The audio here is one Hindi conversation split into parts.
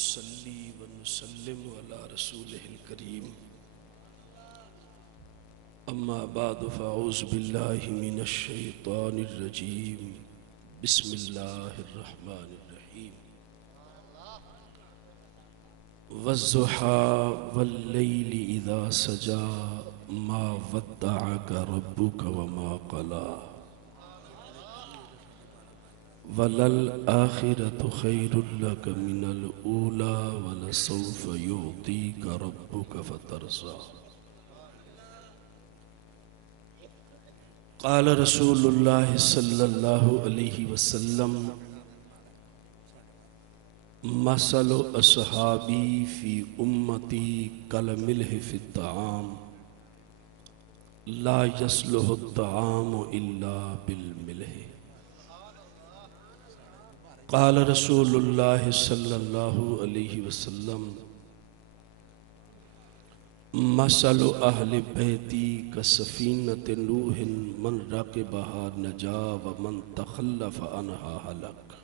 नुसल्ली व नुसल्लिम अला रसूलिहिल करीम अम्मा बाद फ़अऊज़ु बिल्लाहि मिनश शैतानिर रजीम बिस्मिल्लाहिर रहमानिर रहीम वज़्ज़ुहा वल्लैलि इज़ा सजा मा वद्दअका रब्बुका वमा क़ला वलल आखिरतु खैरुल लक मिनल ऊला वलसौफ युअतीका रब्बुका फतरज़ा। क़ाल रसूलुल्लाह सल्लल्लाहु अलैहि वसल्लम मसलु अस्हाबी फ़ी उम्मती कल मिल्हि फ़ित तआम ला यस्लुहु तआमु इल्ला बिल मिल्हि। क़ाल रसूलुल्लाह सल्लल्लाहु अलैहि वसल्लम मसलु अहलि बैती कसफ़ीनति नूहिन मन रक़िबहा नजा व मन तख़ल्लफ़ अन्हा हलक।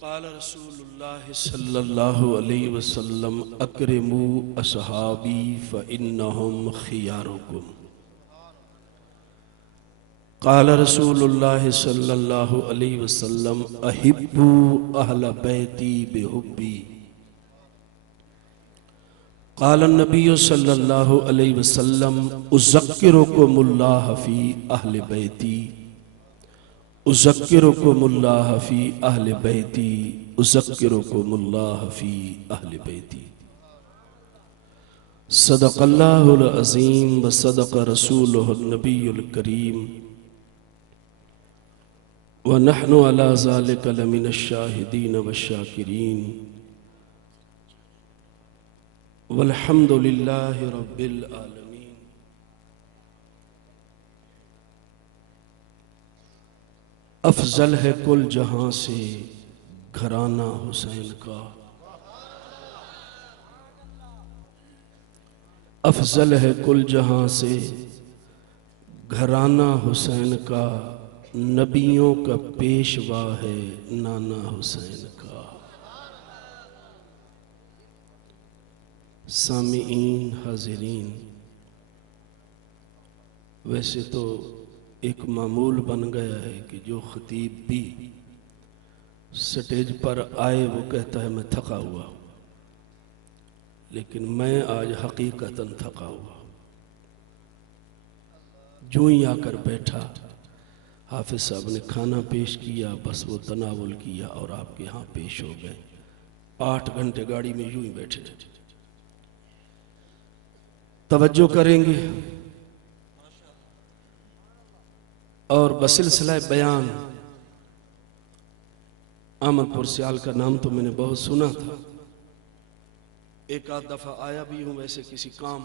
क़ाल रसूलुल्लाह सल्लल्लाहु अलैहि वसल्लम अक्रिमू अस्हाबी फ़इन्नहुम ख़ियारुकुम। क़ाल रसूलुल्लाह सल्लल्लाहु अलैहि वसल्लम अहिब्बू अहल बैती बिहुब्बी। क़ाल नबिय्यु सल्लल्लाहु अलैहि वसल्लम उज़क्किरुकुमुल्लाह फ़ी अहलि बैती उज़क्किरुकुमुल्लाह फ़ी अहलि बैती उज़क्किरुकुमुल्लाह फ़ी अहलि बैती। सदक़ल्लाहुल अज़ीम व सदक़ रसूलुहुन नबियुल करीम व नहनु अला ज़ालिका लमिनश शाहिदीन वश्शाकिरीन वल्हम्दुलिल्लाहि रब्बिल आलमीन। अफ़ज़ल है कुल जहां से घराना हुसैन का, अफ़ज़ल है कुल जहां से घराना हुसैन का, नबियों का पेशवा है नाना हुसैन का। सामीईन हाज़िरीन, वैसे तो एक मामूल बन गया है कि जो ख़तीब भी स्टेज पर आए वो कहता है मैं थका हुआ, लेकिन मैं आज हकीकतन थका हुआ। जो ही आकर बैठा, हाफिज साहब ने खाना पेश किया, बस वो तनावुल किया और आपके यहाँ पेश हो गए। 8 घंटे गाड़ी में यूं ही बैठे रहे। तवज्जो करेंगे और बसिलसिला बयान अहमदपुर सियाल का नाम तो मैंने बहुत सुना था, एक आध दफा आया भी हूं वैसे किसी काम,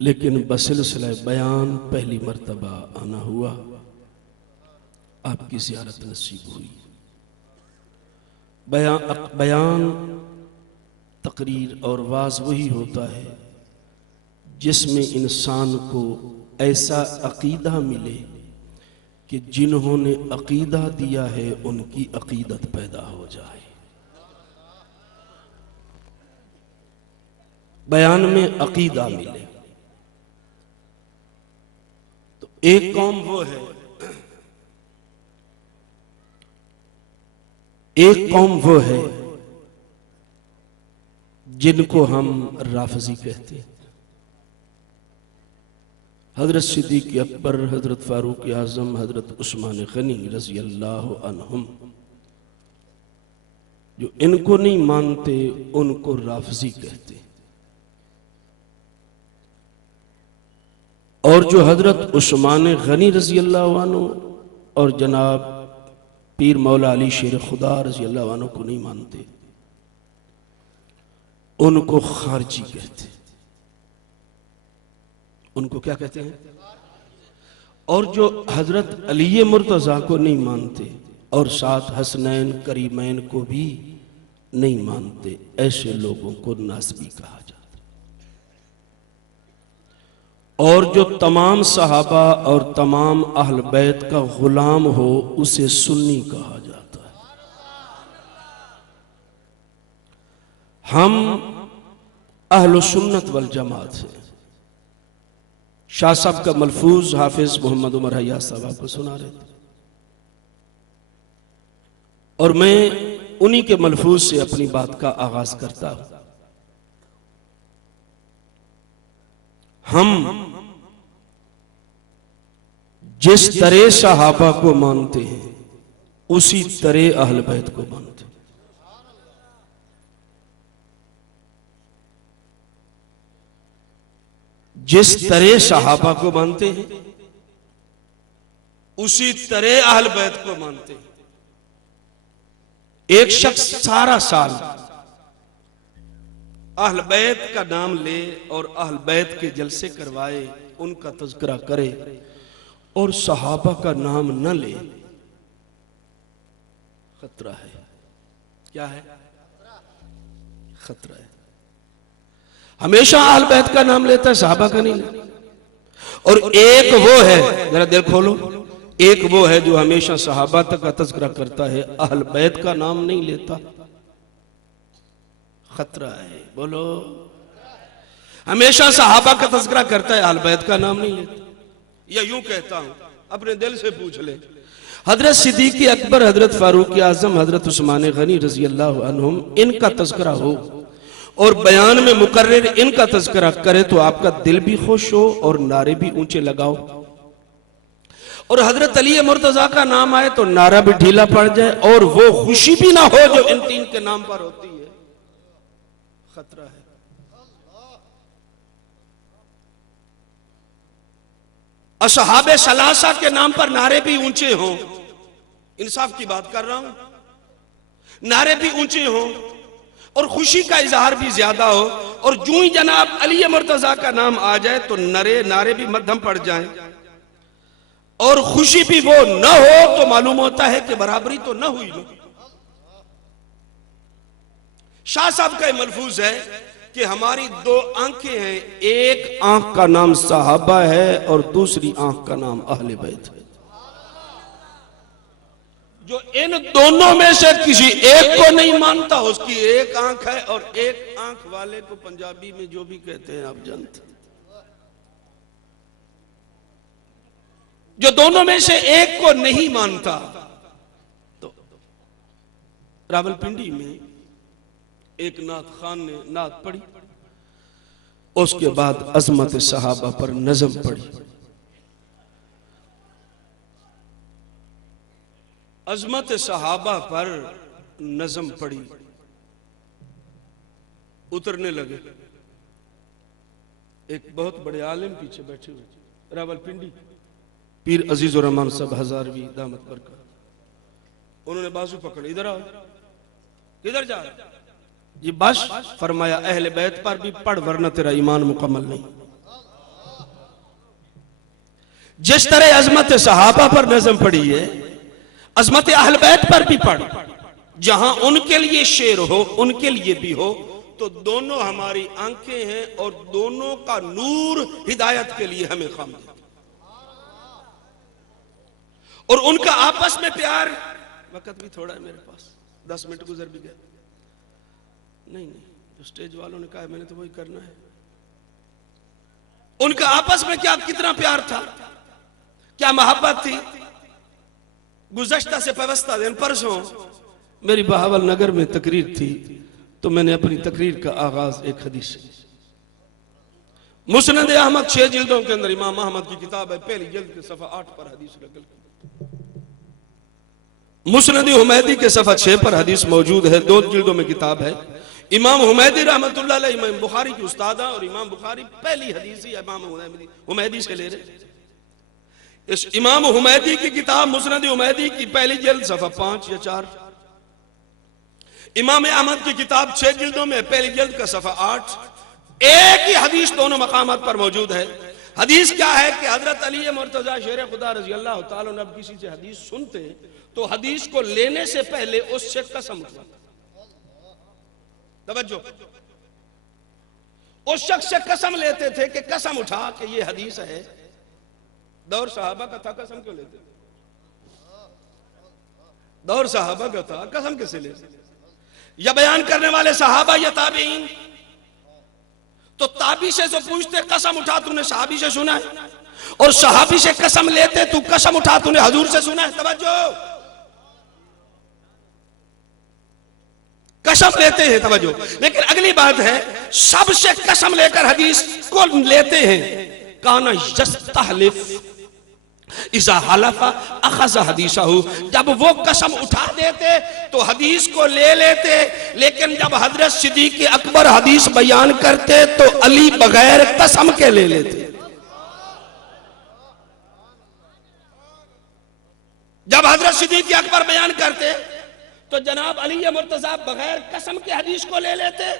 लेकिन बसिलसिला बयान पहली मर्तबा आना हुआ, आपकी ज़ियारत नसीब हुई। बयान तकरीर और वाज वही होता है जिसमें इंसान को ऐसा अकीदा मिले कि जिन्होंने अकीदा दिया है उनकी अकीदत पैदा हो जाए। बयान में अकीदा मिले तो एक कौम वो है, एक कौम वो है जिनको हम राफजी कहते हैं। हजरत सिद्दीक़ अकबर, हजरत फारूक आज़म, हजरत उस्मान गनी रज़ी अल्लाह अन्हुम, जो इनको नहीं मानते उनको राफजी कहते। और जो हजरत उस्मान गनी रज़ी अल्लाह अन्हु और जनाब पीर मौला अली शेर खुदा रज़ी अल्लाह अन्हु को नहीं मानते, उनको खारजी कहते। उनको क्या कहते हैं? और जो हजरत अली मुर्तज़ा को नहीं मानते और साथ हसनैन करीमैन को भी नहीं मानते, ऐसे लोगों को नासबी कहा जाता। और जो तमाम सहाबा और तमाम अहल बैत का गुलाम हो उसे सुन्नी कहा जाता है। हम अहलो सुन्नत वल जमात है। शाह साहब का मलफूज हाफिज मोहम्मद उमर हयात साहब आपको सुना रहे थे और मैं उन्हीं के मलफूज से अपनी बात का आगाज करता हूं। हम जिस तरह सहाबा को मानते हैं उसी तरह अहल बैत को मानते हैं। जिस तरह सहाबा को मानते हैं उसी तरह अहल बैत को मानते हैं। एक शख्स सारा साल अहल बैत का नाम ले और अहल बैत के जलसे करवाए, उनका तज़किरा करे और सहाबा का नाम न ले, खतरा है। क्या है? खतरा है। हमेशा अहल बैत का नाम लेता है, सहाबा का नहीं लेता। और एक वो है, जरा दिल खोलो, एक वो है जो हमेशा सहाबा तक का तज़किरा करता है, अहल बैत का नाम नहीं लेता। खतरा है। बोलो। हमेशा सहाबा का तज़किरा करता है, अहल बैत का नाम नहीं लेता। या यूं कहता हूं, अपने दिल से पूछ ले, हजरत सिद्दीक़ अकबर, हजरत फारूक आजम, हजरत उस्मान गनी रज़ी अल्लाह अन्हुम, इनका तज़किरा हो और बयान में मुकर्रर इनका तज़किरा करे तो आपका दिल भी खुश हो और नारे भी ऊंचे लगाओ। और हजरत अली मुर्तजा का नाम आए तो नारा भी ढीला पड़ जाए और वो खुशी भी ना हो जो इन तीन के नाम पर होती है। खतरा है। असहाबे सलासा के नाम पर नारे भी ऊंचे हों, इंसाफ की बात कर रहा हूं, नारे भी ऊंचे हों और खुशी का इजहार भी ज्यादा हो, और जूं ही जनाब अली मुर्तजा का नाम आ जाए तो नारे भी मध्यम पड़ जाएं और खुशी भी वो न हो, तो मालूम होता है कि बराबरी तो न हुई ना। शाह साहब का मलफूज है कि हमारी दो आंखें हैं, एक आंख का नाम सहाबा है और दूसरी आंख का नाम अहले बैत है। जो इन दोनों में से किसी एक को नहीं मानता, उसकी एक आंख है, और एक आंख वाले को पंजाबी में जो भी कहते हैं आप जानते हैं। जो दोनों में से एक को नहीं मानता, तो रावलपिंडी में एक नात खान ने नात पढ़ी, उसके बाद अजमत सहाबा पर नज़म पढ़ी। अजमत सहाबा पर नज़म पढ़ी, उतरने लगे। एक बहुत बड़े आलिम पीछे बैठे हुए, रावलपिंडी पीर अजीज उर रहमान साहब हजारवी दामत बरकत, उन्होंने बाजू पकड़े, इधर आओ, किधर जा रहे? ये बस फरमाया, अहले बैत पर भी पढ़ वरना तेरा ईमान मुकम्मल नहीं। जिस तरह अजमत सहाबा पर नज़म पढ़ी है, अजमत अहल बैत पर भी पढ़। जहां उनके लिए शेर हो, उनके लिए भी हो, तो दोनों हमारी आंखें हैं और दोनों का नूर हिदायत के लिए हमें काम देता। और उनका आपस में प्यार, वक्त भी थोड़ा है मेरे पास, 10 मिनट गुजर भी गया। नहीं, जो स्टेज वालों ने कहा मैंने तो वही करना है। उनका आपस में क्या कितना प्यार था, क्या मोहब्बत थी। गुज़श्ता से पवस्ता दिन परसों मेरी बहावल नगर में तकरीर थी, तो मैंने अपनी तकरीर का आगाज एक हदीस से। मुस्नद अहमद 6 जिल्दों के अंदर इमाम अहमद की किताब है, पहली जिल्द के सफ़ा 8 पर हदीस लग। मुस्नद हुमैदी के सफ़ा 6 पर हदीस मौजूद है, 2 जिल्दों में किताब है। इमाम हुमैदी रहमतुल्लाह अलैह इमाम बुखारी की उस्ताद, और इमाम बुखारी पहली हदीस ही इमाम हुमैदी से ले रहे। इस इमाम हुमैदी की किताब मुस्नद हुमैदी की पहली जिल्द सफ़ा 5 या 4, इमाम अहमद की किताब 6 जिल्दों में, पहली जिल्द का सफ़ा 8, एक ही हदीस दोनों मकामात पर मौजूद है। हदीस क्या है कि हजरत अली मुर्तजा शेर खुदा रज़ी अल्लाह तआला अन्हु किसी से हदीस सुनते तो हदीस को लेने से पहले उससे कसम उठाते। तवज्जो, उस शख्स से कसम लेते थे कि कसम उठा कि ये हदीस है। दौर सहाबा का था, कसम क्यों लेते? दौर सहाबा का था, कसम कैसे लेते? या बयान करने वाले सहाबा या ताबीन। तो ताबी से जो पूछते कसम उठा तूने सहाबी से सुना है, और सहाबी से कसम लेते तू कसम उठा तूने हजूर से सुना है। तवज्जो, कसम लेते हैं, तवज्जो। लेकिन अगली बात है, सबसे कसम लेकर हदीस को लेते हैं। काना यस्तहलिफ इज़ा हलफा अखज़ हदीसहु, जब वो कसम उठा देते तो हदीस को ले लेते। लेकिन जब हजरत सिद्दीक़ अकबर हदीस बयान करते तो अली बगैर कसम के ले लेते। जब हजरत सिद्दीक़ अकबर बयान करते तो जनाब अली मुर्तज़ा बगैर कसम के हदीस को ले लेते।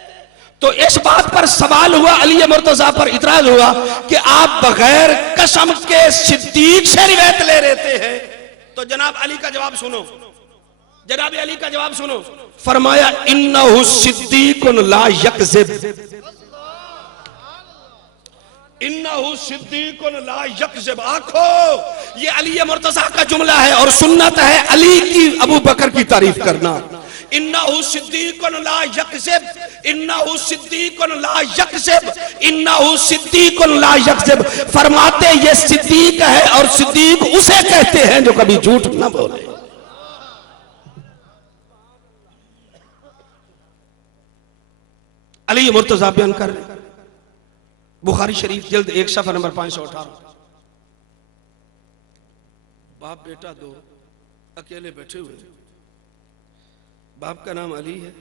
तो इस बात पर सवाल हुआ, अली मुर्तज़ा पर इतराज हुआ कि आप बगैर कसम के सिद्दीक़ से रिवायत ले लेते हैं। तो जनाब अली का जवाब सुनो, जनाब अली का जवाब सुनो। फरमाया इन्नहु सिद्दीक़ुन ला यकज़िब, इन्नहु सिद्दीक़ुन ला यकज़िब। आखो, ये अली मुर्तज़ा का जुमला है और सुन्नत है अली की अबू बकर की तारीफ करना। इन्नहु सिद्दीक़ुन ला यकज़िब, इन्नहु सिद्दीक़ुन ला यकज़िब, इन्नहु सिद्दीक़ुन ला यकज़िब। फरमाते ये सिद्दीक है और सिद्दीक उसे कहते हैं जो कभी झूठ ना बोले। अली मुर्तज़ा बयान कर रहे, बुखारी शरीफ जल्द 1 सफ़ा नंबर 518। बाप बेटा दो अकेले बैठे हुए, बाप का नाम अली है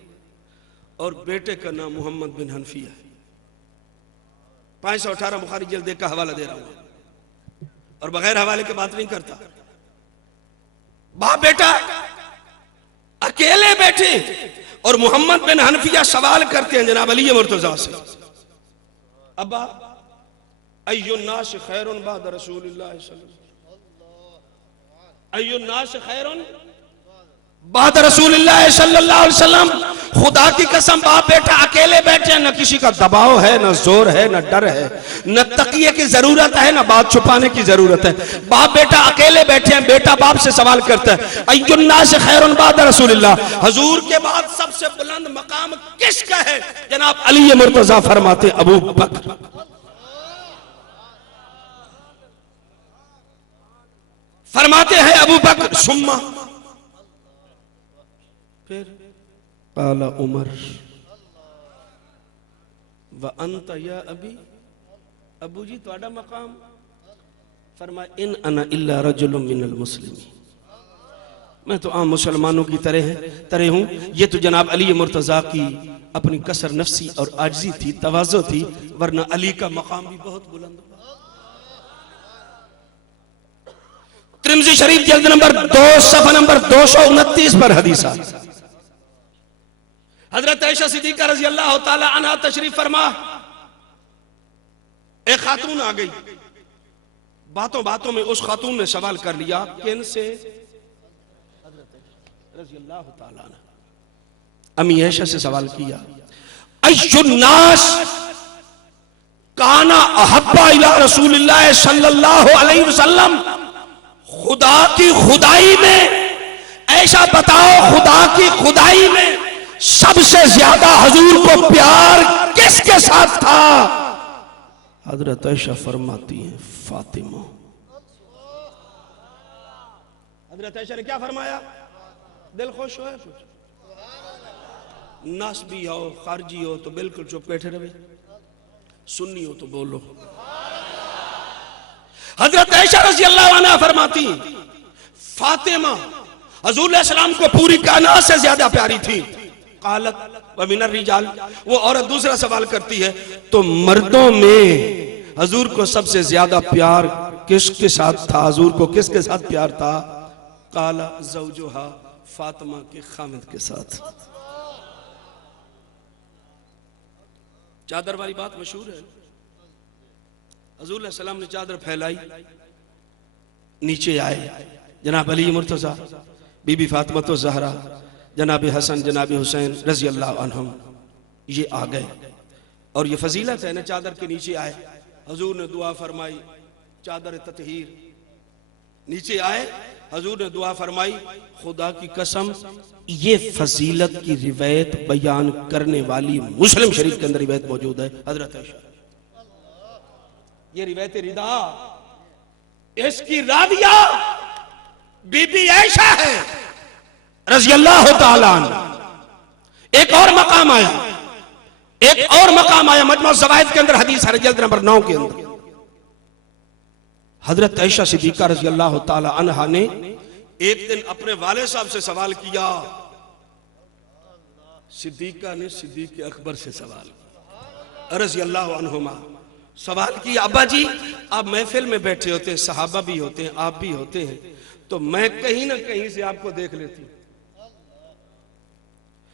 और बेटे का नाम मोहम्मद बिन हनफिया है। 518 बुखारी जल्द 1 का हवाला दे रहा हूं और बगैर हवाले के बात नहीं करता। बाप बेटा अकेले बैठे और मोहम्मद बिन हनफिया सवाल करते हैं जनाब अली मुर्तज़ा से, अब्बा अय्युन्नास खैरुन बाद रसूलिल्लाह अय्युन्नास खैरुन बाद रसूलिल्लाह सल्लल्लाहु अलैहि वसल्लम। खुदा की कसम बाप बेटा अकेले बैठे हैं, न किसी का दबाव है, न जोर है, न डर है, न तकिए की जरूरत है, न बात छुपाने की जरूरत है। बाप बेटा अकेले बैठे हैं, बेटा बाप से सवाल करता है अय्युन्नास खैरुन बाद रसूलिल्लाह, हुजूर के बाद सबसे बुलंद मकाम किसका है? जनाब अली मुर्तज़ा फरमाते अबू बकर। फरमाते हैं अबू बकर, सुम्मा, फिर काला उमर व अंत या अबी, अबू जी तुम्हारा मकाम? फरमा इन अना इल्ला रजुलुम मिनल मुस्लिमीन, मैं तो आम मुसलमानों की तरह हूं। ये तो जनाब अली मुर्तज़ा की अपनी कसर नफ्सी और आजिज़ी थी, तवाज़ो थी, वरना अली का मकाम भी बहुत बुलंद हुआ। तिरमिज़ी शरीफ जल्द नंबर 2 सफ़ा नंबर 229 पर हदीस है। हजरत आयशा सिद्दीक़ा रज़ी अल्लाह ताला अन्हा तशरीफ फरमा, एक खातून आ गई। बातों बातों में उस खातून ने सवाल कर लिया, किन से? हजरत रज़ी अल्लाह ताला अन्हा अम्मी आयशा से सवाल किया, अय्युन्नास काना अहब्बा इला रसूलिल्लाह सल्लल्लाहु अलैहि वसल्लम, खुदा की खुदाई में ऐसा बताओ, खुदा की खुदाई में सबसे ज्यादा हुजूर को प्यार किसके साथ था? हजरत आयशा फरमाती हैं फातिमा। हजरत आयशा ने क्या फरमाया? दिल खुश हो, नासबी हो, खारजी हो तो बिल्कुल चुप बैठे रहे, सुन्नी हो तो बोलो। हजरत आयशा रज़ी अल्लाह अन्हा फरमाती फातिमा हुजूर सलाम को पूरी कायनात से ज्यादा प्यारी थी। कालत व मिनर रिजाल, वो औरत दूसरा सवाल करती है, तो मर्दों में हुजूर को सबसे ज्यादा प्यार किसके साथ था? हुजूर को किसके साथ प्यार था? काला ज़ौजुहा, फातिमा के खामिद के साथ। चादर वाली बात मशहूर है। हुजूर सलाम ने चादर फैलाई, नीचे आए जनाब अली मुर्तज़ा, बीबी फातिमा तो ज़हरा, जनाब हसन, जनाब हुसैन रज़ी अल्लाह अन्हुम, ये आ गए। और ये फजीलत है ना, चादर के नीचे आए, हुजूर ने दुआ फरमाई, चादर ततहीर, नीचे आए, हजूर ने दुआ फरमाई, खुदा की कसम ये फजीलत की रिवायत बयान करने वाली मुस्लिम शरीफ के अंदर रिवायत मौजूद है। हजरत आयशा, ये रिवायत रिदा, इसकी राविया बीबी आयशा है रज़ी अल्लाह ताला अन्हा। एक और मकाम आया, एक और मकाम आया मजमू ज़वाइद के अंदर, हदीस है जल्द नंबर 9 के अंदर। हजरत आयशा सिद्दीका रज़ी अल्लाह ताला अन्हा ने एक दिन अपने वाले साहब से सवाल किया। सिद्दीका ने सिद्दीक अकबर से सवाल किया रज़ी अल्लाह अन्हुमा, सवाल किया, अब्बा जी आप महफिल में बैठे होते हैं, सहाबा भी होते हैं, आप भी होते हैं, तो मैं कहीं ना कहीं से आपको देख लेती हूं।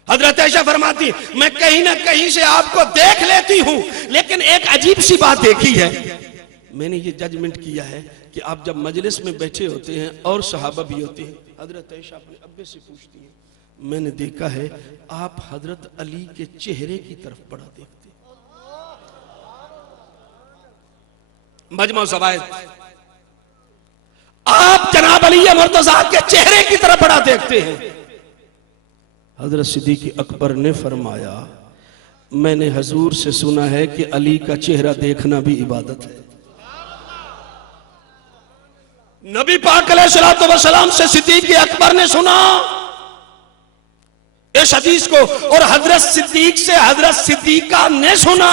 हजरत आयशा फरमाती, मैं कहीं ना कहीं से आपको देख लेती हूं, लेकिन एक अजीब सी बात देखी है, मैंने ये जजमेंट किया है कि आप जब मजलिस में बैठे होते हैं और सहाबा भी होते हैं, हजरत आयशा अपने अब्बे से पूछती है, मैंने देखा है आप हजरत अली के चेहरे की तरफ बड़ा देखते हैं। मजमू ज़वाइद, आप जनाब अली मुर्तज़ा के चेहरे की तरफ बड़ा देखते हैं। हजरत सिद्दीक़ अकबर ने फरमाया, मैंने हजूर से सुना है कि अली का चेहरा देखना भी इबादत है। नबी पाक अलैहिस्सलातु वस्सलाम से सिद्दीक़ अकबर ने सुना इस हदीस को, और हजरत सिद्दीक से हजरत सिद्दीका ने सुना।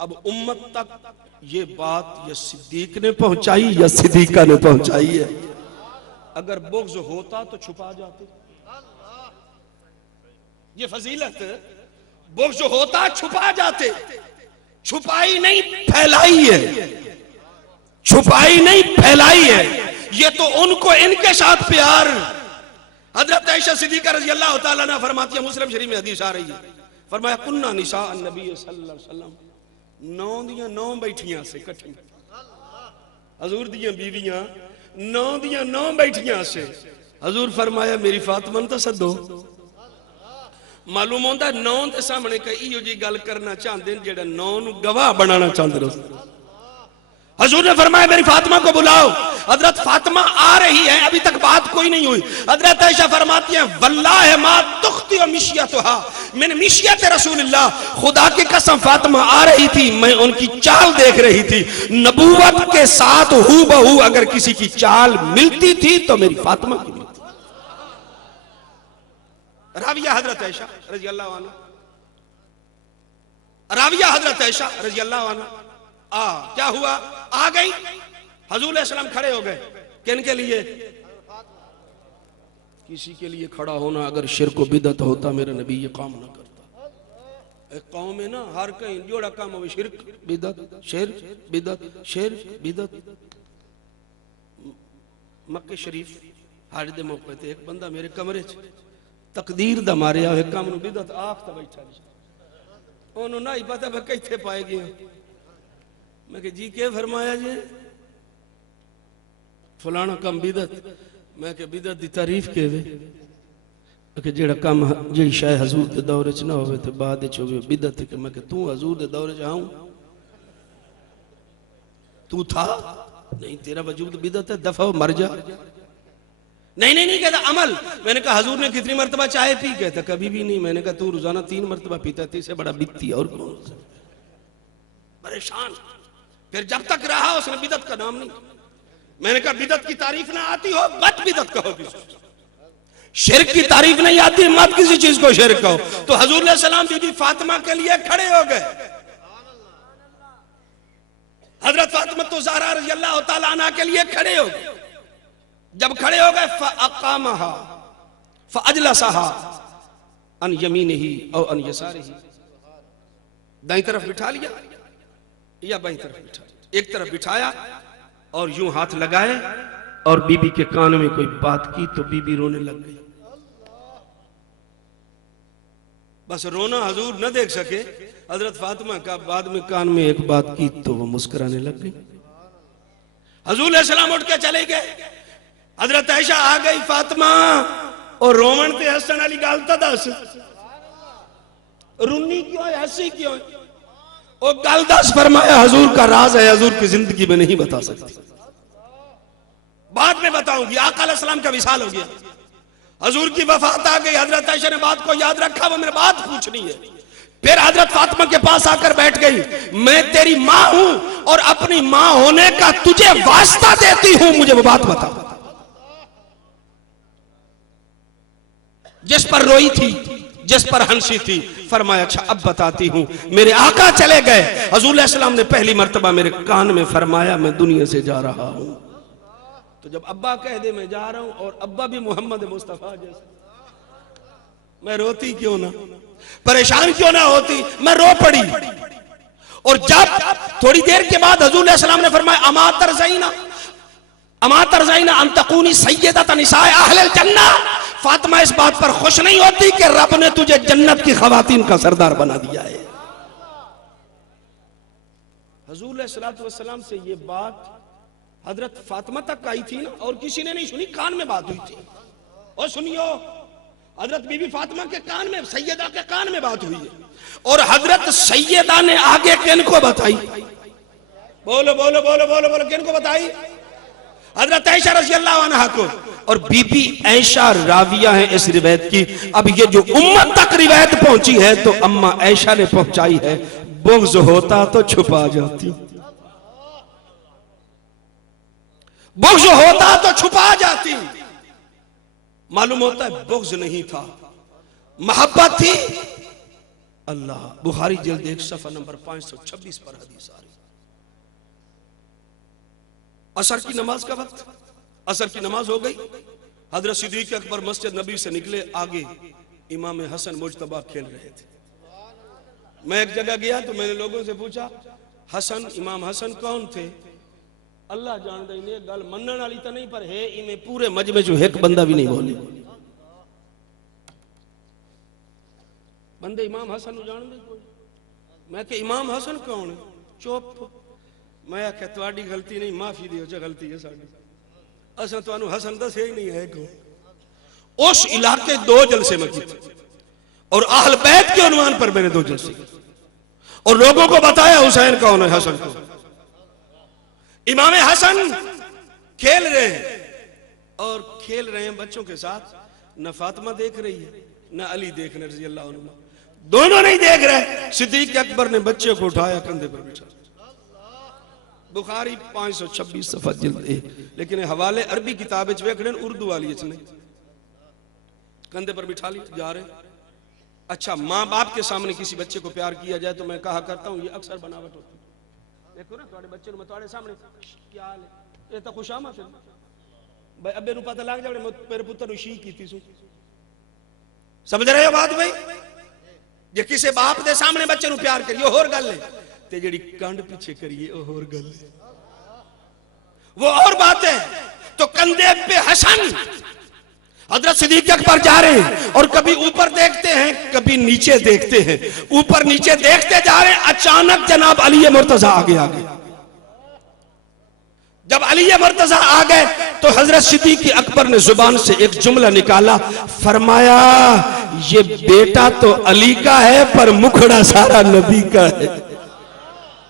अब उम्मत तक ये बात या सिद्दीक ने पहुंचाई या सिद्दीका ने पहुंचाई है। अगर बुग़्ज़ होता तो छुपा जाते, ये फजीलत, बुग़्ज़ होता छुपा जाते, छुपाई नहीं फैलाई है, छुपाई नहीं फैलाई है। ये तो उनको इनके साथ प्यार। हजरत आयशा सिद्दीका रज़ी अल्लाह ताला अन्हा फरमाती है, मुस्लिम शरीफ में हदीस आ रही है, फरमाया कुन्ना निसा नबी सल्लल्लाहु अलैहि वसल्लम, 9 दियां 9 बैठियां से इकट्ठी, हजूर दियां बीवियां 9 दियां 9 बैठियां से। हजूर फरमाया मेरी फातिमा तो सदो। मालूम होता 9 के सामने इहो जी गल करना चाहते हैं जेड़ा 9 नूं गवाह बनाना चाहते हैं। हजूर ने फरमाया मेरी फातिमा को बुलाओ। हजरत फातिमा आ रही है, अभी तक बात कोई नहीं हुई। हजरत आयशा फरमाती हैं, वल्लाह मा तुख्ती व मिशियतुहा, मैंने मिशियत रसूलुल्लाह, खुदा की कसम फातिमा आ रही थी, मैं उनकी चाल देख रही थी। नबूवत के साथ हू बहू अगर किसी की चाल मिलती थी तो मेरी फातिमा की मिलती। राविया हजरत आयशा रज़ी अल्लाह अन्हा, राविया हजरत आयशा रज़ी अल्लाह अन्हा, क्या हुआ, आ गई, हजूर अलैहिस्सलाम खड़े हो गए। किन के लिए? किसी के लिए खड़ा होना अगर शिर्क व बिदअत होता मेरा नबी ये काम ना करता। एक कौम में ना हर कहीं जोड़ा काम हो, शिर्क बिदअत, शिर्क बिदअत, शिर्क बिदअत। मक्के शरीफ हाज दे मौके ते एक बंदा मेरे कमरे च तकदीर दा मारिया होए काम नूं बिदअत आखता बैठा, ओनू ना ही पता मैं किथे पाए गया। मैं कि जी के फरमाया जी, फलाना कम बिदअत। मैं कि बिदअत दी तारीफ के वे कि जेड़ा कम जेड़ी शाय हजूर दे दौरे च ना होवे ते बाद विच होवे बिदअत। कि मैं कि तू हजूर दे दौरे च आऊं, तू था नहीं, तेरा वजूद बिदअत है, दफा मर जा। नहीं नहीं नहीं कहता अमल। मैंने कहा हजूर ने कितनी मरतबा चाय पी? कहता कभी भी नहीं। मैंने कहा तू रोजाना 3 मरतबा पीता, तीसरे बड़ा बित्ती और कौन? परेशान। फिर जब तक रहा उसने बिदअत का नाम नहीं। मैंने कहा बिदअत की तारीफ ना आती हो मत बिदअत कहो, शिर्क की तारीफ नहीं आती मत किसी चीज को शिर्क कहो। तो हजूर अलैहि सलाम बीबी फातिमा के लिए खड़े हो गए। हजरत फातिमा तो ज़हरा रज़ी अल्लाह ताला अन्हा के लिए खड़े हो गए। जब खड़े हो गए फ़अक़ामहा फ़अजलसहा अन यमीनिही और अन यसारिही, दाईं तरफ बिठा लिया या बाईं तरफ बिठा लिया। एक तरफ बिठाया और यूं हाथ लगाए और बीबी के कान में कोई बात की तो बीबी रोने लग गई। बस रोना हजूर न देख सके, हजरत फातिमा का बाद में कान में एक बात की तो वो मुस्कुराने लग गई। हजूर अलैहिस्सलाम उठ के चले गए। हजरत आयशा आ गई, फातिमा और रोमन ते हसन वाली गल तो दस, रुन्नी क्यों है, हंसी क्यों है? और गल दस। फरमाया हजूर का राज है, हजूर की जिंदगी में नहीं बता सकती। बाद में बताऊंगी। आका अलैहिस्सलाम का विसाल हो गया, हजूर की वफात आ गई। हजरत आयशा ने बात को याद रखा, वो मेरे बात पूछनी है। फिर हजरत फातिमा के पास आकर बैठ गई, मैं तेरी मां हूं और अपनी मां होने का तुझे वास्ता देती हूं, मुझे वो बात बता जिस पर रोई थी, जिस पर हंसी थी। फरमाया अच्छा अब बताती हूं। मेरे आका चले गए, हजूर अलैहिस्सलाम ने पहली मर्तबा मेरे कान में फरमाया मैं दुनिया से जा रहा हूं। तो जब अब्बा कह दे मैं जा रहा हूं और अब्बा भी मोहम्मद मुस्तफा जैसे, मैं रोती क्यों ना, परेशान क्यों ना होती, मैं रो पड़ी। और जब थोड़ी देर के बाद हजूर अलैहिस्सलाम ने फरमाया अमा तरज़ाइना अन तकूनी सय्यदत निसाए अहलिल जन्ना, फातिमा इस बात पर खुश नहीं होती कि रब ने तुझे जन्नत की खवातीन का सरदार बना दिया है। हजूर अलैहिस्सलातु वस्सलाम से ये बात हजरत फातिमा तक आई थी ना, और किसी ने नहीं सुनी, कान में बात हुई थी। और सुनियो, हजरत बीबी फातिमा के कान में, सैयदा के कान में बात हुई है, और हजरत सैयदा ने आगे किनको बताई? बोलो बोलो बोलो बोलो बोलो, किनको बताई? हजरत आयशा रज़ी अल्लाह अन्हा को। और बीबी आयशा राविया है इस रिवायत की। अब ये जो उम्मत तक रिवायत पहुंची है तो अम्मा आयशा ने पहुंचाई है। बुग़्ज़ होता तो छुपा जाती, बुग़्ज़ होता तो छुपा जाती। मालूम होता है बुग़्ज़ नहीं था, मोहब्बत थी। अल्लाह, बुखारी जल्द 1 सफ़ा नंबर 526 पर हदीस आ रही। असर की नमाज का वक्त, असर की नमाज हो गई। हजरत सिद्दीक़ अकबर मस्जिद नबी से निकले, आगे इमाम हसन मुज्तबा खेल रहे थे। मैं एक जगह गया तो मैंने लोगों से पूछा हसन, इमाम हसन कौन थे? अल्लाह जान दे, ने गल मनन वाली तो नहीं, पर है इमे पूरे मजमे जो एक बंदा भी नहीं बोले। बंदे इमाम हसन को जान दे कोई? मैं कि इमाम हसन कौन है? चुप। मैं आख्या तुहाडी गलती नहीं, माफी दियो जो गलती है साडी, असां तुहानू हसन दस्या ही नहीं है को। उस इलाके 2 जलसे में की और अहल बैत के उन्वान पर मैंने 2 जलसे, और लोगों को बताया हुसैन कौन है, हसन कौन। इमाम हसन खेल रहे हैं, और खेल रहे हैं बच्चों के साथ। न फातिमा देख रही है न अली देख रहे रज़ी अल्लाह अन्हुमा, दोनों नहीं देख रहे। सिद्दीक़ अकबर ने बच्चे को उठाया, कंधे पर बिठा, बुखारी 526 सफ़ा जिल्द 1, लेकिन हवाले अरबी किताब वेखने उर्दू वाली नहीं, कंधे पर बिठा ली जा रहे। अच्छा, माँ बाप के सामने किसी बच्चे को प्यार किया जाए तो मैं कहा करता हूँ ये अक्सर बनावट होती है। देखो ना तुम्हारे बच्चे मैं तुम्हारे सामने क्या हाल है, ये तो खुशामद है भाई, अबे नू पता लग जाए मेरे पुत्र नू शी कीती सू। समझ रहे हो बात भाई? जे किसी बाप दे सामने बच्चे नू प्यार करिए होर गल है, ते जेड़ी कंड पीछे करिए ओ होर गल है, वो और बात है। तो कंधे पे हसन, हजरत सिद्दीक़ अकबर जा रहे हैं और कभी ऊपर देखते हैं कभी नीचे देखते हैं, ऊपर नीचे देखते जा रहे हैं। अचानक जनाब अली मुर्तजा आगे आ गए। जब अली मुर्तजा आ गए तो हजरत सिद्दीक़ अकबर ने जुबान से एक जुमला निकाला, फरमाया ये बेटा तो अली का है पर मुखड़ा सारा नबी का है।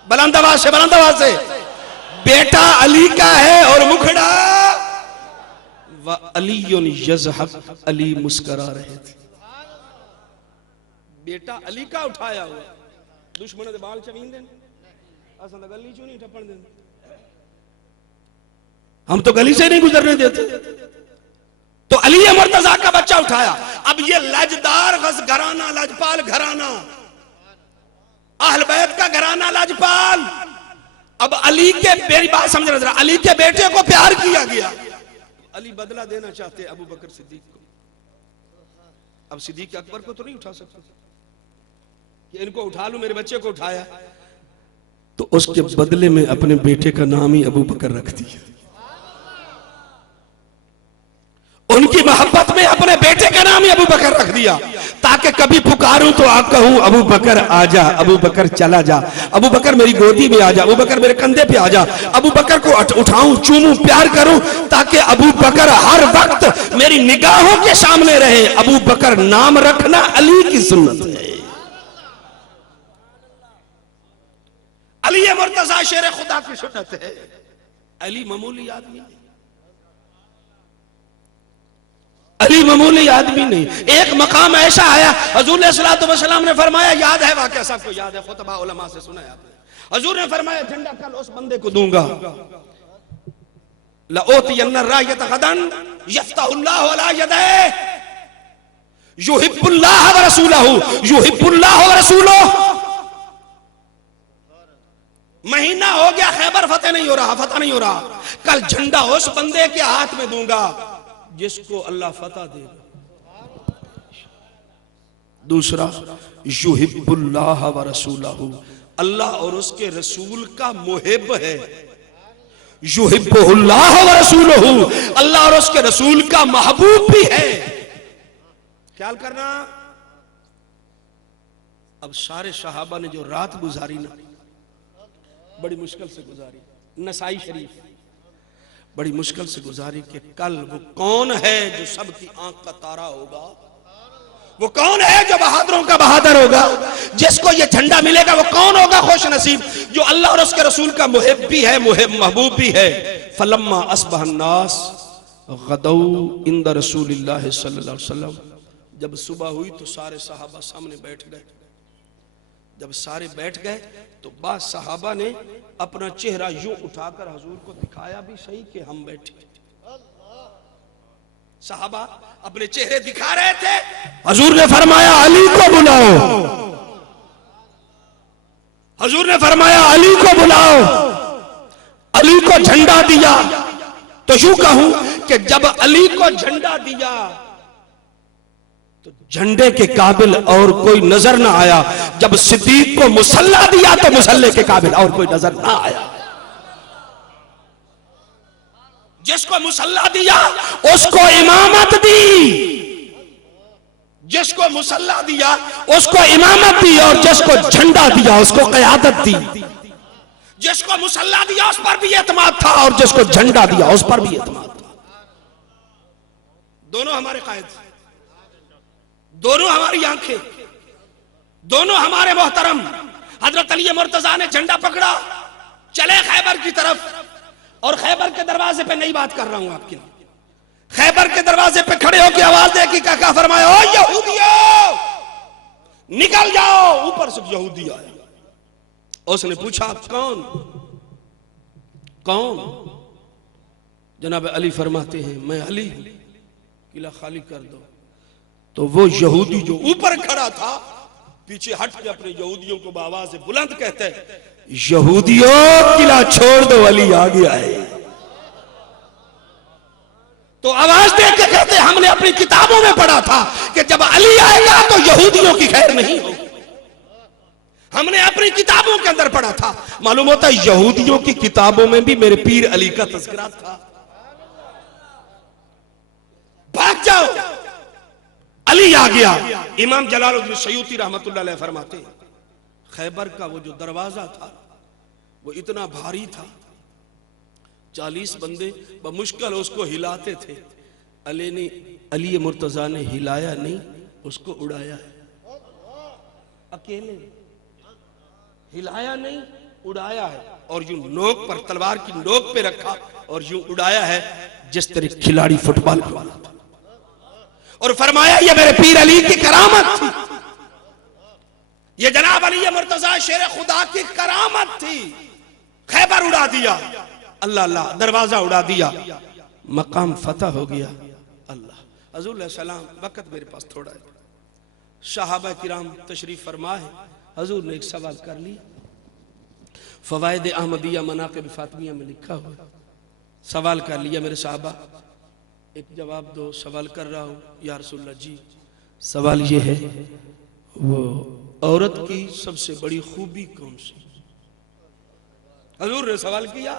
बुलंद आवाज से बेटा अली का है और मुखड़ा व अलीयुन यज़हक, अली मुस्कुरा रहे थे। बेटा अली का उठाया हुआ, दुश्मन दे बाल चवींदे ने, असां तां गली चों नहीं टपण देंदे, हम तो गली से नहीं गुजरने देते। तो अली मुर्तजा का बच्चा उठाया। अब ये लजदार गज घराना, लजपाल घराना, अहल बैत का घराना लजपाल, अब अली के, मेरी बात समझ रहा, अली के बेटे को प्यार किया गया। अली बदला देना चाहते अबू बकर सिद्दीक को। अब सिद्दीक अकबर को तो नहीं उठा सकते कि इनको उठा लूं, मेरे बच्चे को उठाया, तो उसके बदले में अपने बेटे का नाम ही अबू बकर रख दिया। उनकी मोहब्बत में अपने बेटे का नाम ही अबू बकर रख दिया, ताकि कभी पुकारूं तो आप कहूं अबू बकर आजा, अबू बकर चला जा, अबू बकर मेरी गोदी में आ जा, अबू बकर मेरे कंधे पे आ जा, अबू बकर को उठाऊं, चूमूं, प्यार करूं, ताकि अबू बकर हर वक्त मेरी निगाहों के सामने रहे। अबू बकर नाम रखना अली की सुन्नत है। अली मुर्तजा शेर खुदा की सुन्नत है। अली मामूली आदमी नहीं, मामूली मामूली आदमी नहीं। एक मकाम ऐसा आया, हजूर सल्लल्लाहु अलैहि वसल्लम ने फरमाया, याद है वाक़या, सबको याद है, खुतबा उलमा से सुना है आपने। हजूर ने फरमाया झंडा कल उस बंदे को दूंगा, लओतियन्ना रायत गदन यफ्ताहुल्लाहु अला यदैहि युहिब्बुल्लाह व रसूलहु युहिब्बुल्लाह व रसूलुहु। महीना हो गया खैबर फतेह नहीं हो रहा, फतह नहीं हो रहा, कल झंडा उस बंदे के हाथ में दूंगा जिसको अल्लाह फतह देगा। दूसरा, युहिब्बुल्लाह व रसूलहु, अल्लाह और उसके रसूल का मुहिब है। युहिब्बुल्लाह व रसूलहु, अल्लाह और उसके रसूल का महबूब भी है। ख्याल करना, अब सारे सहाबा ने जो रात गुजारी ना, बड़ी मुश्किल से गुजारी, नसाई शरीफ बड़ी मुश्किल से गुजारी कि कल वो कौन है जो सबकी आंख का तारा होगा, वो कौन है जो बहादुरों का बहादुर होगा, जिसको ये झंडा मिलेगा, वो कौन होगा खुश नसीब, जो अल्लाह और उसके रसूल का मुहिब भी है, मुहिब महबूब भी है। फलम्मा अस्बहन नास गदौ इंद रसूलिल्लाह सल्लल्लाहु अलैहि वसल्लम, जब सुबह हुई तो सारे सहाबा सामने बैठ गए। जब सारे बैठ गए तो बाद सहाबा ने अपना चेहरा यूं उठाकर हजूर को दिखाया भी सही कि हम बैठे। सहाबा अपने चेहरे दिखा रहे थे। हजूर ने फरमाया अली को बुलाओ, हजूर ने फरमाया अली को बुलाओ, अली को झंडा दिया। तो यूं कहूं कि जब अली को झंडा दिया तो झंडे के काबिल और कोई नजर ना आया। जब सिद्दीक को मुसल्ला दिया तो मुसल्ले के काबिल और कोई नजर ना आया। जिसको मुसल्ला दिया उसको इमामत दी, जिसको मुसल्ला दिया उसको इमामत दी, और जिसको झंडा दिया उसको क़यादत दी। जिसको मुसल्ला दिया उस पर भी एतमाद था, और जिसको झंडा दिया उस पर भी एतमाद था। दोनों हमारे कायद, दोनों हमारी आंखें, दोनों हमारे मोहतरम। हजरत अली मुर्तजा ने झंडा पकड़ा, चले खैबर की तरफ, और खैबर के दरवाजे पे नई बात कर रहा हूं आपके लिए, खैबर के दरवाजे पे खड़े होकर आवाज दे कि क्या फरमाया, ओ यहूदियों निकल जाओ। ऊपर से यहूदी आया, उसने पूछा कौन कौन? जनाब अली फरमाते हैं मैं अली हूं, किला खाली कर दो। तो वो यहूदी जो ऊपर खड़ा था पीछे हट के अपने यहूदियों को आवाज से बुलंद कहते हैं, यहूदियों किला छोड़ दो, अली आ गया है। तो आवाज देख के कहते हमने अपनी किताबों में पढ़ा था कि जब अली आएगा तो यहूदियों की खैर नहीं होगी। हमने अपनी किताबों के अंदर पढ़ा था। मालूम होता है यहूदियों की किताबों में भी मेरे पीर अली का तज़किरा था। भाग जाओ, अली आ गया। इमाम जलालुद्दीन सयूती रहमतुल्लाह अलैह फरमाते हैं खैबर का वो जो दरवाजा था वो इतना भारी था, 40 बंदे बमुश्किल उसको हिलाते थे। अली मुर्तजा ने हिलाया नहीं, उसको उड़ाया है। अकेले हिलाया नहीं, उड़ाया है, और यूं नोक पर, तलवार की नोक पे रखा और यूं उड़ाया है जिस तरह खिलाड़ी फुटबॉल को। और फरमाया ये मेरे पीर अली की करामत थी, ये जनाब अली मुर्तजा शेर खुदा की करामत थी। खैबर उड़ा दिया, अल्लाह अल्लाह, दरवाजा उड़ा दिया, मकाम फतह हो गया। अल्लाह हजूर सलाम, वक्त मेरे पास थोड़ा है। सहाबा किराम तशरीफ फरमा है। हजूर ने एक सवाल कर लिया, फवायद अहमदिया मनाक़िब फातिमिया में लिखा हुआ। सवाल कर लिया मेरे साहबा, एक जवाब दो। सवाल कर रहा हूं, या रसूलल्लाह जी सवाल ये है, वो औरत की सबसे बड़ी खूबी कौन सी? हजूर ने सवाल किया,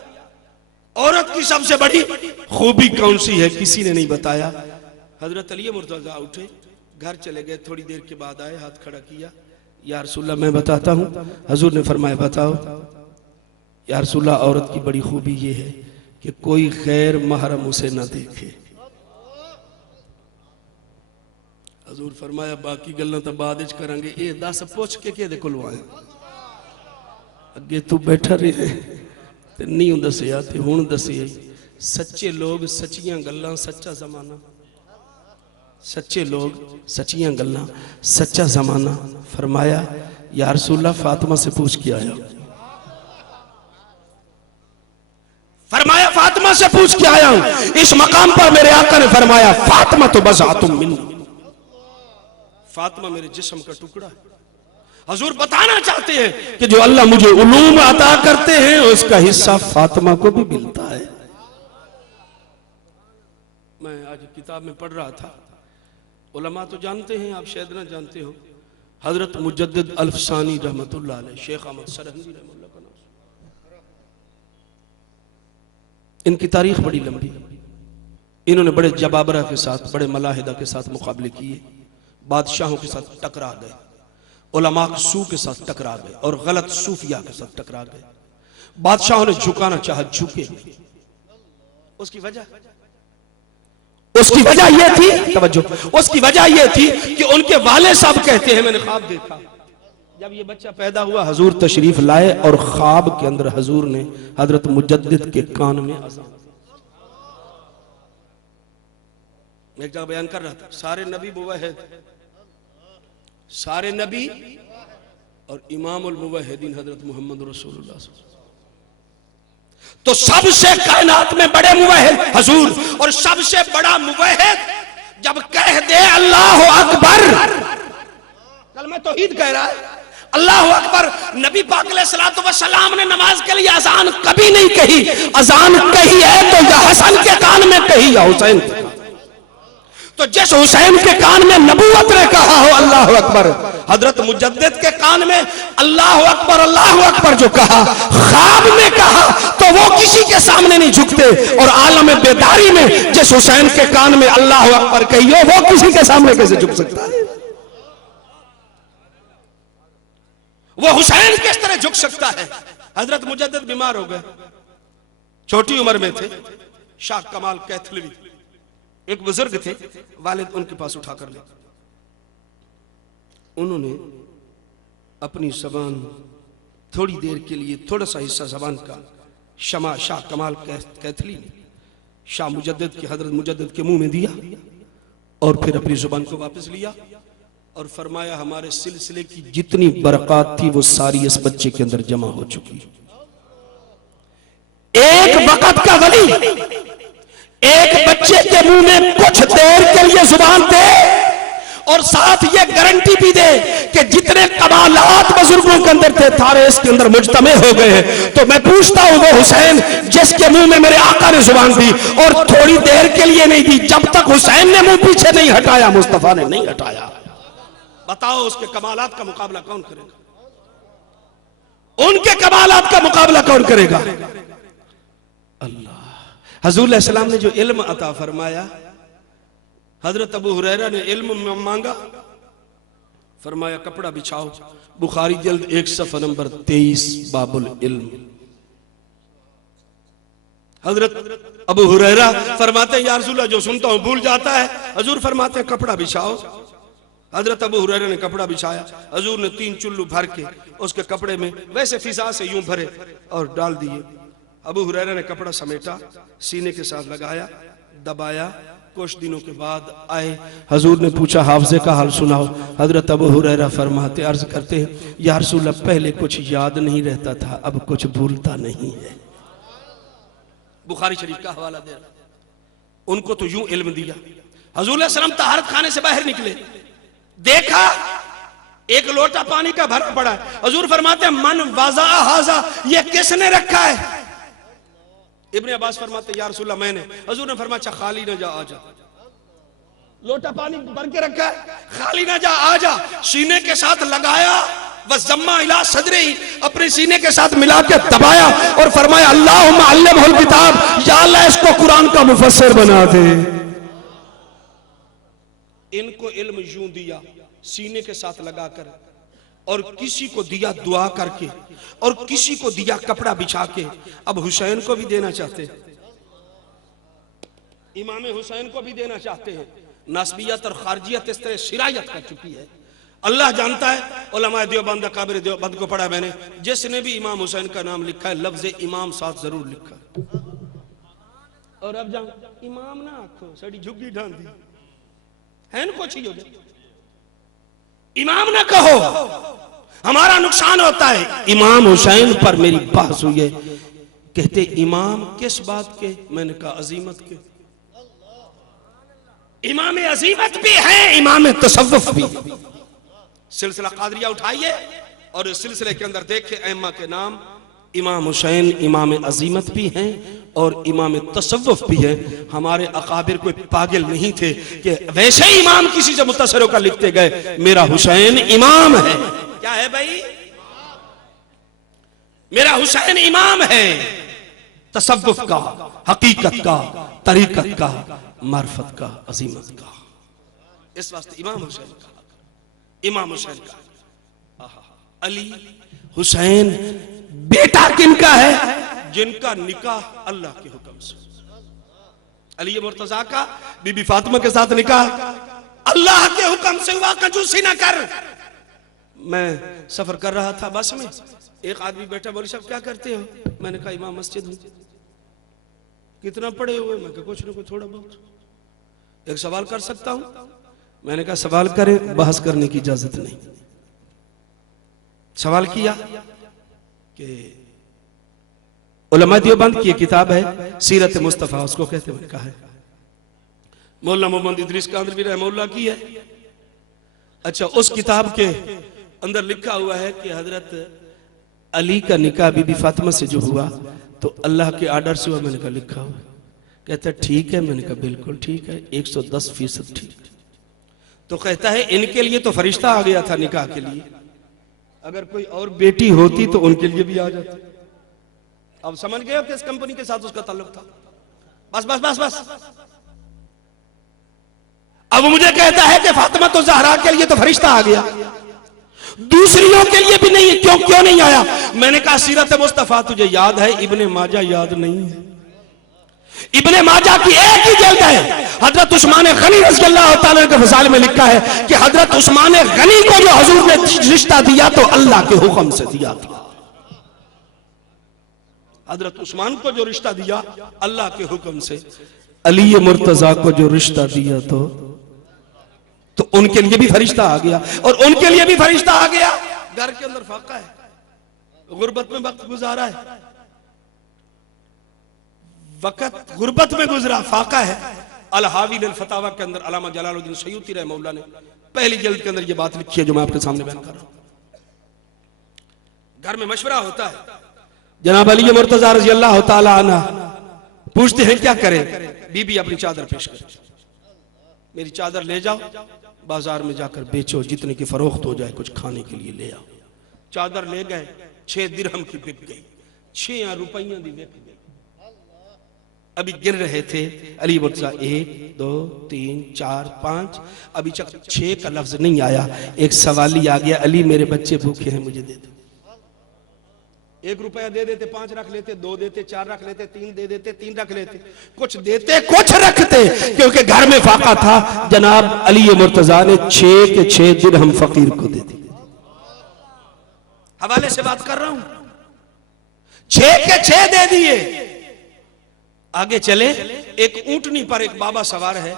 औरत की सबसे बड़ी खूबी कौन सी है? किसी ने नहीं बताया। हजरत अली मुर्तजा उठे, घर चले गए। थोड़ी देर के बाद आए, हाथ खड़ा किया, या रसूलल्लाह मैं बताता हूं। हजूर ने फरमाया बताओ। या रसूलल्लाह औरत की बड़ी खूबी ये है कि कोई गैर महरम उसे ना देखे। हजूर फरमाया बाकी गल्लां तो बाद विच करांगे, ये दस पुछ के किहदे कोलों आए? अगे तू बैठा रहे ते नहीं दसिया ते हुण दसिया। सच्चे लोग, सच्चियां गल्लां, सच्चा जमाना। सच्चे लोग, सच्चियां गल्लां, सच्चा जमाना। फरमाया या रसूलल्लाह फातिमा से पूछ के आया। फरमाया फातिमा से पूछ के आया हूं। इस मकाम पर मेरे आका ने फरमाया फातिमा तो बज़अतुम मिन्नी, फातिमा मेरे जिस्म का टुकड़ा है। हजूर बताना चाहते हैं कि जो अल्लाह मुझे उलूम अता करते हैं उसका हिस्सा फातिमा को भी मिलता है। मैं आज किताब में पढ़ रहा था, उलमा तो जानते हैं, आप शायद ना जानते हो, हजरत मुजद्दिद अल्फसानी रहमतुल्लाह अलैह, शेख अहमद सरहंदी रहमतुल्लाह का नाम। इनकी तारीख बड़ी लंबी। इन्होंने बड़े जबाबरा के साथ, बड़े मलाहिदा के साथ मुकाबले किए, बादशाहों के साथ टकरा गए, उलमा सू के साथ टकरा गए और गलत सूफिया के साथ टकरा गए। बादशाहों ने झुकाना चाहा, झुके। उसकी वजह यह थी, तवज्जो, उसकी वजह यह थी कि उनके वाले साहब कहते हैं, मैंने ख्वाब देखा जब ये बच्चा पैदा हुआ, हजूर तशरीफ लाए और ख्वाब के अंदर हजूर ने हजरत मुजद्दिद के कान में अज़ान, एक जगह बयान कर रहा था, सारे नबी मुवहिद, सारे नबी और इमामुल मुवहिदीन हजरत मोहम्मद रसूलुल्लाह, तो सबसे कायनात में बड़े मुवहिद हजूर, और सबसे बड़ा मुवहिद जब कह दे अल्लाह अकबर, कलमा तौहीद कह रहा है, अल्लाह अकबर। नबी पाक अलैहिस्सलातु वस्सलाम ने नमाज के लिए अजान कभी नहीं कही। अजान कही है तो या हसन के कान में कही या हुसैन के, तो जिस हुसैन के कान में नबूवत ने कहा हो अल्लाह अकबर, हजरत मुजद्दिद के कान में अल्लाह अकबर जो कहा, ख्वाब में कहा, तो वो किसी के सामने नहीं झुकते। और आलम बेदारी में जिस हुसैन के कान में अल्लाह अकबर कही हो, वो किसी के सामने कैसे झुक सकता है? वो हुसैन किस तरह झुक सकता है? हजरत मुजद्दिद बीमार हो गए, छोटी उम्र में थे। शाह कमाल कैथलवी एक बुजुर्ग थे, वालिद उनके पास उठाकर ले, उन्होंने अपनी जबान थोड़ी देर के लिए, थोड़ा सा हिस्सा जबान का शमा शाह कमाल कैथली ने शाह मुजद्दिद के, हजरत मुजद्दिद के मुंह में दिया और फिर अपनी जुबान को वापस लिया और फरमाया हमारे सिलसिले की जितनी बरकत थी वो सारी इस बच्चे के अंदर जमा हो चुकी। एक वक्त का वली एक बच्चे के मुंह में कुछ देर के लिए जुबान दे और साथ ये गारंटी भी दे कि जितने कमालात बुजुर्गों के अंदर थे सारे इसके अंदर मुजतमे हो गए हैं। तो मैं पूछता हूं वो हुसैन जिसके मुंह में मेरे आका ने जुबान दी और थोड़ी देर के लिए नहीं दी, जब तक हुसैन ने मुंह पीछे नहीं हटाया, मुस्तफा ने नहीं हटाया, बताओ उसके कमालात का मुकाबला कौन करेगा? उनके कमालात का मुकाबला कौन करेगा? अल्लाह। हजूर सलाम ने जो इल्म अता फरमाया, हजरत अबू हुरैरा ने इल्म मांगा, फरमाया कपड़ा बिछाओ। बुखारी जल्द 1 सफ़ा नंबर 23 बाबुल इल्म। हजरत अबू हुरैरा फरमाते हैं या रसूलल्लाह जो सुनता हूं भूल जाता है। हजूर फरमाते हैं कपड़ा बिछाओ। हजरत अबू हुरैरा ने कपड़ा बिछाया, हजूर ने 3 चुल्लू भर के उसके कपड़े में वैसे फिजा से यूं भरे और डाल दिए। अबू हुरैरा ने कपड़ा समेटा, सीने के साथ लगाया, दबाया। कुछ दिनों के बाद आए, हजूर ने पूछा हाफजे का हाल सुनाओ। हजरत अबू हुरैरा फरमाते अर्ज करते हैं या रसूलल्लाह पहले कुछ याद नहीं रहता था, अब कुछ भूलता नहीं है। बुखारी शरीफ का हवाला दे रहा। उनको तो यूं इल्म दिया। हजूर सल्लम तहारत खाने से बाहर निकले, देखा एक लोटा पानी का भरा पड़ा है। हजूर फरमाते हैं मन वाजा हाजा, ये किसने रखा है? इब्ने अब्बास फरमाते या रसूलल्लाह मैंने। हजूर ने फरमाया अच्छा खाली ना जा, आजा। लोटा पानी भर के रखा है, खाली ना जा, आजा। सीने के साथ लगाया, बस जम्मा इला सदरे, अपने सीने के साथ मिला के दबाया और फरमाया अल्लाहुम्मा अल्लिमहुल किताब, या अल्लाह इसको कुरान का मुफस्सिर बना दे। इनको इल्म यूं दिया, सीने के साथ लगाकर, और किसी को दिया दुआ करके, और किसी को दिया कपड़ा बिछा के। अब हुसैन को भी देना चाहते हैं, इमाम हुसैन को भी देना चाहते हैं। नस्बियत और खारजियत इस तरह शिरायत कर चुकी है, अल्लाह जानता है। उलमा देवबंद काबिर देवबंद को पढ़ा मैंने, जिसने भी इमाम हुसैन का नाम लिखा है लफ्ज इमाम साथ जरूर लिखा। और अब जाओ इमाम ना आखो, साड़ी झुग्गी ढांदी है ना कुछ ही हो जाए। इमाम ना कहो, हमारा नुकसान होता है। इमाम हुसैन पर मेरी बहस हुई है, कहते इमाम किस बात के? मैंने कहा अजीमत के। इमाम अजीमत भी है, इमाम तसव्वुफ भी। सिलसिला कादरिया उठाइए और इस सिलसिले के अंदर देखे अइम्मा के नाम, इमाम हुसैन इमाम अजीमत भी हैं और इमाम तसव्वुफ भी है। हमारे अकाबिर कोई पागल नहीं थे कि वैसे ही इमाम किसी से मुत्तसर होकर लिखते गए मेरा हुसैन इमाम है। क्या है भाई? मेरा हुसैन इमाम है, तसव्वुफ का, हकीकत का, तरीकत का, मार्फत का, अजीमत का। इस वास्ते इमाम हुसैन का, इमाम हुसैन का। अली हुसैन बेटा किनका है? जिनका निकाह अल्लाह के हुक्म से। अली मुर्तजा का बीबी फातिमा के साथ निकाह अल्लाह के हुक्म से हुआ। कंजूसी ना कर। मैं सफर कर रहा था बस में, एक आदमी बैठा, बोले साहब क्या करते हो? मैंने कहा इमाम मस्जिद हूं। कितना पढ़े हुए? मैं कहा कुछ ना कुछ थोड़ा बहुत। एक सवाल कर सकता हूं? मैंने कहा सवाल करें, बहस करने की इजाजत नहीं। सवाल किया कि उलमा देवबंद की किताब है सीरत मुस्तफा, उसको कहते हैं। कहा है मौलाना मोहम्मद इदरीस कांदरवी रहमतुल्लाह की है। अच्छा, उस किताब के अंदर लिखा हुआ है कि हजरत अली का निकाह बीबी फातिमा से जो हुआ तो अल्लाह के आर्डर से हुआ। मैंने कहा लिखा हुआ। कहता ठीक है। मैंने कहा बिल्कुल ठीक है, 110% ठीक। तो कहता है इनके लिए तो फरिश्ता आ गया था निकाह के लिए, अगर कोई और बेटी होती तो उनके लिए भी आ जाती। अब समझ गए हो किस कंपनी के साथ उसका ताल्लुक था? बस बस बस बस। अब मुझे कहता है कि फातिमा तो ज़हरा के लिए तो फरिश्ता आ गया, दूसरियों के लिए भी नहीं है, क्यों नहीं आया? मैंने कहा सीरत मुस्तफा तुझे याद है, इब्ने माजा याद नहीं है? इब्ने माजा की एक ही जल्द है। हजरत उस्मान गनी रज़ियल्लाहु ताला के फज़ाइल में लिखा है कि हजरत उस्मान गनी को जो हुजूर ने रिश्ता दिया तो अल्लाह के हुक्म से दिया था। हजरत उस्मान को जो रिश्ता दिया अल्लाह के हुक्म से। अली मुर्तजा को जो रिश्ता दिया तो उनके लिए भी फरिश्ता आ गया, और उनके लिए भी फरिश्ता आ गया। घर के अंदर फाका है, गुर्बत में वक्त गुजारा है, वक्त गुर्बत में गुजरा, फाका है। अल-हावी अल-फतावा के अंदर अल्लामा जलालुद्दीन सयूती रहमतुल्लाह ने पहली जल्द के अंदर ये बात लिखी है जो मैं आपके सामने बयान कर रहा हूं। घर में मशवरा होता है, जनाब अली मुर्तजा रज़ियल्लाहु ताला अन्हा पूछते हैं क्या करें? बीबी अपनी चादर पेश कर, मेरी चादर ले जाओ, बाजार में जाकर बेचो, जितने की फरोख्त हो जाए, कुछ खाने के लिए ले आओ। चादर ले गए, 6 दिरहम की बिक गई, 6 रुपया दी बिक गई। अभी गिन रहे थे अली मुर्तजा 1 2 3 4 5, अभी 6 का लफ्ज नहीं आया, एक सवाली आ गया, अली मेरे बच्चे भूखे हैं, मुझे दे दो। 1 रुपया दे देते, 5 रख लेते, 2 देते, 4 रख लेते, 3 दे देते, 3 रख लेते, कुछ देते कुछ रखते, क्योंकि घर में फाका था। जनाब अली मुर्तजा ने 6 के 6 दिरहम फकीर को दे दिए। हवाले से बात कर रहा हूं, 6 के 6 दे दिए। आगे चले, एक ऊंटनी पर एक बाबा सवार है,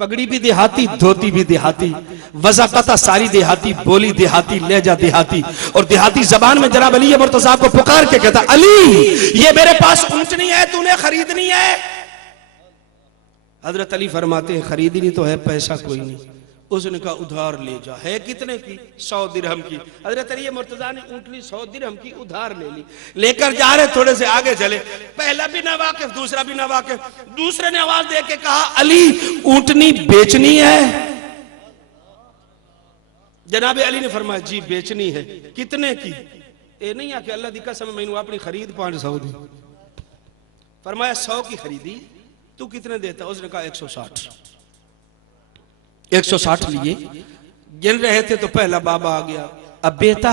पगड़ी भी देहाती, धोती भी देहाती, वज़ाक़ता सारी देहाती, बोली देहाती, लहजा देहाती, और देहाती जबान में जनाब अली मुर्तजा को पुकार के कहता अली ये मेरे पास ऊंटनी है, तूने खरीदनी है? हजरत अली फरमाते हैं खरीदनी तो है, पैसा कोई नहीं। उसने कहा उधार ले जा। है कितने की? 100 दिरहम की। हजरत अली मुर्तजा ने ऊंटनी 100 दिरहम की उधार ले ली, लेकर जा रहे, थोड़े से आगे चले, पहला भी ना वाकिफ, दूसरा भी ना वाकिफ, दूसरे ने आवाज दे के कहा अली ऊंटनी बेचनी है? जनाब अली ने फरमाया जी बेचनी है। कितने की? ए नहीं आके अल्लाह दी कसम मैनू अपनी खरीद 500 दी। फरमाया 100 की खरीदी, तू कितने देता? उसने कहा 160। 160 लिए, गिन रहे थे तो पहला बाबा आ गया, अब बेटा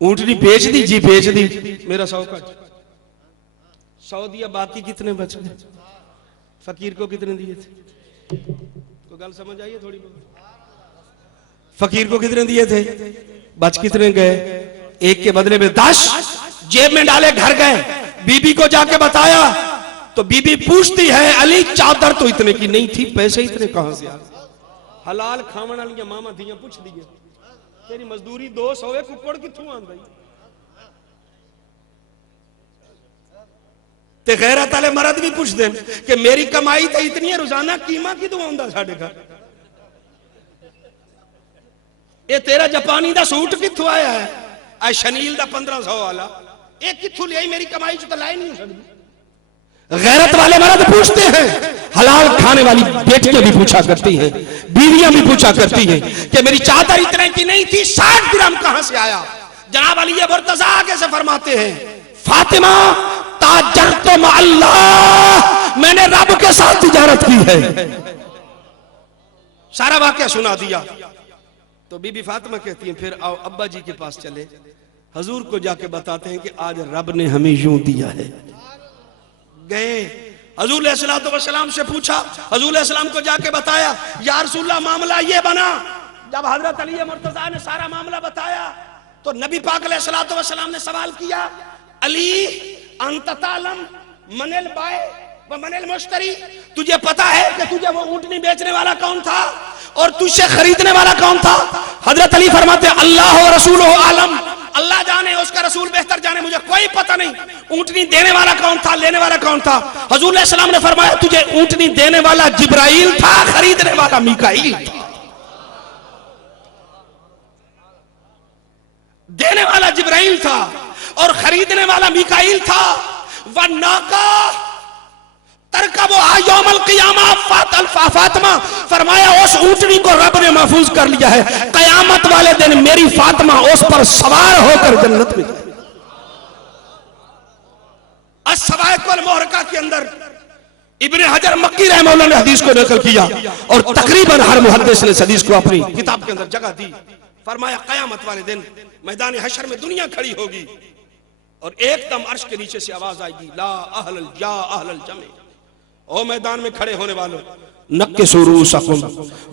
ऊंटनी बेच दी? जी बेच दी। मेरा 100 का 100 दिया, बाकी कितने बच गए? फकीर को कितने दिए थे? तो गल समझ आइए थोड़ी बहुत। फकीर को कितने दिए थे? बच कितने गए? 1 के बदले में 10 जेब में डाले, घर गए, बीबी को जाके बताया तो बीबी पूछती है अली चादर तो इतने की नहीं थी, पैसे इतने कहां से आ गए? हलाल खावन वाली मामा धियां पुछ दी तेरी मजदूरी 200 है कुकड़ कित्थों आंदा ते गैरत वाले मर्द भी पूछ देन कि मेरी कमाई तो इतनी है रोजाना कीमा किदों आंदा साडे घर ये तेरा जापानी दा सूट कित्थों आया है आ शनील दा 1500 वाला ये कित्थों ले आई मेरी कमाई च तो लाई नहीं हो सकती। गैरत वाले मर्द पूछते हैं हलाल खाने वाली बेटियां भी पूछा करती हैं बीवियां भी पूछा करती हैं कि मेरी चादर इतने की नहीं थी 60 दिरहम कहां से आया। जनाब अली मुर्तजा आगे से फरमाते हैं फातिमा ताजर तो अल्लाह मैंने रब के साथ तिजारत की है। सारा वाकया सुना दिया तो बीबी फातिमा कहती हैं फिर आओ अब्बा जी के पास चले हजूर को जाके बताते हैं कि आज रब ने हमें यूं दिया है। गए हजूर अलैहिस्सलाम से पूछा हजूर अलैहिस्सलाम को जाके बताया या रसूलल्लाह मामला ये बना। जब हजरत अली मुर्तजा ने सारा मामला बताया तो नबी पाक अलैहिस्सलाम ने सवाल किया अली अंततालम मनल बाय व मनल मुश्तरी तुझे पता है कि तुझे वो ऊंटनी बेचने वाला कौन था और तुझसे खरीदने वाला कौन था। हजरत अली फरमाते अल्लाह व रसूलुहु आलम अल्लाह जाने उसका रसूल बेहतर जाने मुझे कोई पता नहीं। ऊंटनी देने वाला कौन था लेने वाला कौन था। हजूर सलाम ने फरमाया तुझे ऊंटनी देने वाला जिब्राइल था खरीदने वाला मीकाईल था। देने वाला जिब्राइल था और खरीदने वाला मीकाईल था। वह नाका तरका वो यौमल क़ियामा फातिमा फरमाया उस ऊंटनी को रब ने महफूज कर लिया है। कयामत वाले दिन मेरी फातिमा उस पर सवार होकर जन्नत में। अस्सवाइकुल मुहरका के अंदर इब्ने हजर मक्की रहमतुल्लाह ने हदीस को नकल किया और तकरीबन हर मुहद्दिस ने इस हदीस को अपनी किताब के अंदर जगह दी। फरमाया कयामत वाले दिन मैदान हशर में दुनिया खड़ी होगी और एकदम अर्श के नीचे से आवाज आएगी ला अहलल या अहलल जमे ओ मैदान में खड़े होने वालों नक्किसू रूसकुम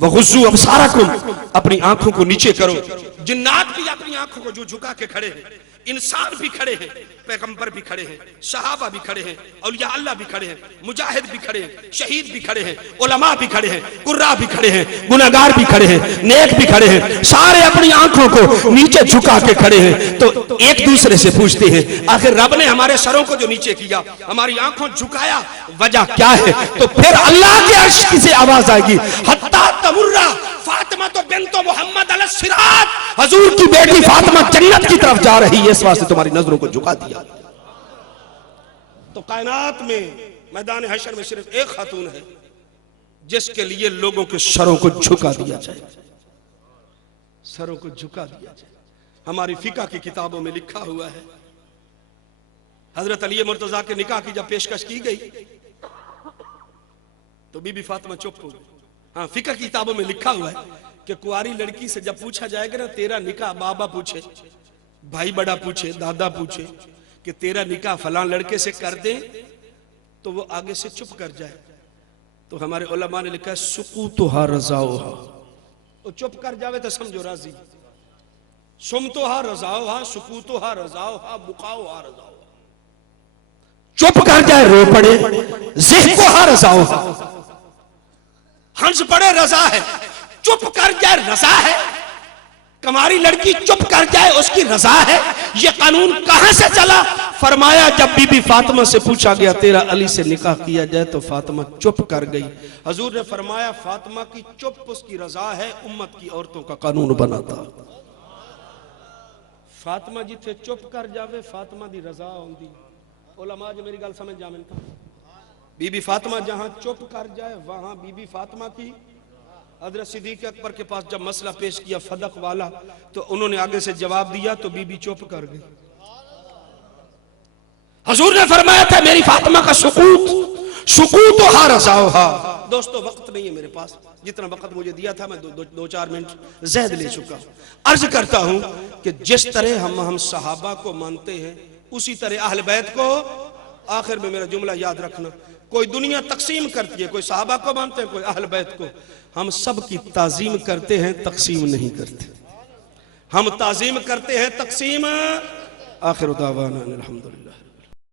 वगुज़्ज़ू अबसारकुम अपनी आंखों को नीचे करो। जिन्नात भी अपनी आंखों को जो झुका के खड़े हैं इंसान भी खड़े हैं पैगंबर भी खड़े हैं सहाबा भी खड़े हैं औलिया अल्लाह भी खड़े हैं मुजाहिद भी खड़े हैं शहीद भी खड़े हैं उलमा भी खड़े हैं कुर्रा भी खड़े हैं गुनाहगार भी खड़े हैं नेक भी खड़े हैं। सारे अपनी आंखों को नीचे झुका के खड़े हैं तो एक दूसरे से पूछते हैं आखिर रब ने हमारे सरों को जो नीचे किया हमारी आंखों झुकाया वजह क्या है। तो फिर अल्लाह के अर्श की से आवाज आएगी हत्ता तमुर्रा फातिमा तो बिन्तो मोहम्मद अलैहि सिरात हजूर की बेटी फातिमा जन्नत की तरफ जा रही है इस वास्ते तुम्हारी नजरों को झुका दिया। तो कायनात में मैदान हशर में सिर्फ एक खातून है जिसके लिए लोगों के सरों को झुका दिया जाए सरों को झुका दिया जाए। हमारी फिका की किताबों में लिखा हुआ है हजरत अली मुर्तजा के निकाह की जब पेशकश की गई तो बीबी फातिमा चुप हो गई। हाँ फिका की किताबों में लिखा हुआ है कि कुआरी लड़की से जब पूछा जाएगा ना तेरा निकाह बाबा पूछे भाई बड़ा पूछे दादा पूछे कि तेरा निकाह फलां लड़के से कर दे तो वो आगे से चुप कर जाए। तो हमारे उलमा ने लिखा है सुकूतुहा रज़ाउहा वो चुप कर जावे तो समझो राजी सुमतुहा रज़ाउहा सुकूतुहा रज़ाउहा बुकाउहा रज़ाउहा चुप कर जाए रो पड़े ज़िहकुहा रज़ाउहा हंस पड़े रजा है चुप कर जाए रजा है। कमारी लड़की चुप कर जाए उसकी रजा है। ये कानून कहां से चला। फरमाया जब बीबी फातिमा से पूछा गया तेरा अली से निकाह किया जाए तो फातिमा चुप कर गई। हजूर ने फरमाया फातिमा की चुप उसकी रजा है उम्मत की औरतों का कानून बनाता। फातिमा जिथे चुप कर जावे फातिमा दी रजा होंदी। उलमा जो मेरी गल समझ जावे बीबी फातिमा जहां चुप कर जाए वहां बीबी फातिमा की। हजरत सिद्दीक अकबर के पास जब मसला पेश किया फदक वाला तो उन्होंने आगे से जवाब दिया तो बीबी चुप कर गई। हजूर ने फरमाया था मेरी फातिमा का सुकूत हा रज़ाउहा। दोस्तों वक्त नहीं है मेरे पास जितना वक्त मुझे दिया था मैं दो चार मिनट ज़्यादा ले चुका हूं। अर्ज करता हूं कि जिस तरह हम सहाबा को मानते हैं उसी तरह अहले बैत को। आखिर में मेरा जुमला याद रखना कोई दुनिया तकसीम करती है कोई सहाबा को मानते हैं कोई अहल बैत को। हम सब की ताजीम करते हैं तकसीम नहीं करते। हम ताजीम करते हैं तकसीम। आखिर दावाना अल्हम्दुलिल्लाह।